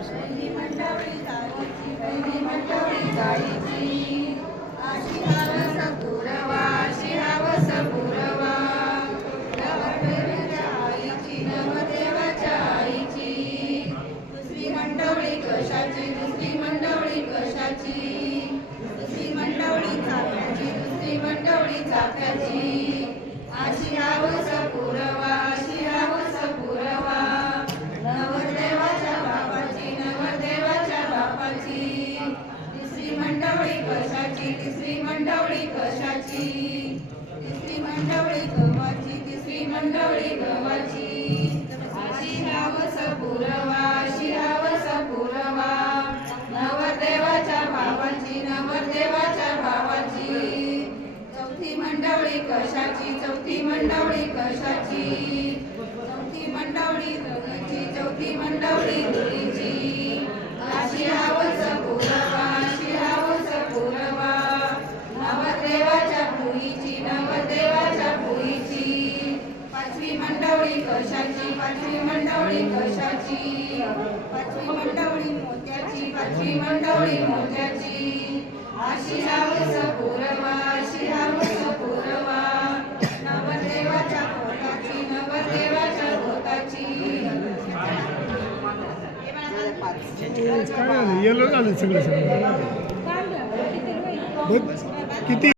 पहिली मंडळी जायची, पहिली मंडळी जायची, अशी हवस पुरवा, अशी हवस पुरवा, नवरदेवाच्या आईची, नवरदेवाच्या आईची. दुसरी मंडळी कशाची, दुसरी मंडळी कशाची, दुसरी मंडळी चाफ्याची, दुसरी मंडळी चाफ्याची, अशी हवस पुरवा, अशी हवस पुरवा, नवरदेवाच्या बापाची, नवरदेवाच्या बापाची. तिसरी मंडळी कशाची, तिसरी मंडळी कशाची, तिसरी मंडळी गव्हाची, तिसरी मंडळी गव्हाची, अशी हवस पुरवा, अशी हवस पुरवा, नवरदेवाच्या भावाची, नवरदेवाच्या भावाची. चौथी मंडळी कशाची, चौथी मंडळी कशाची, चौथी मंडळी धुळीची, चौथी मंडळी धुळीची, अशी हवस पुरवा, अशी हवस पुरवा, नवरदेवाच्या भुईची, नवरदेवाच्या भुईची. पाचवी मंडळी कशाची, पाचवी मंडळी कशाची, पाचवी मंडळी मोत्याची, पाचवी मंडळी मोत्याची, अशी हवस पुरवा, अशी हवस पुरवा, नवरदेवाच्या पोटाची, नवरदेवाच्या पोटाची. येलो झालं सगळं सगळं किती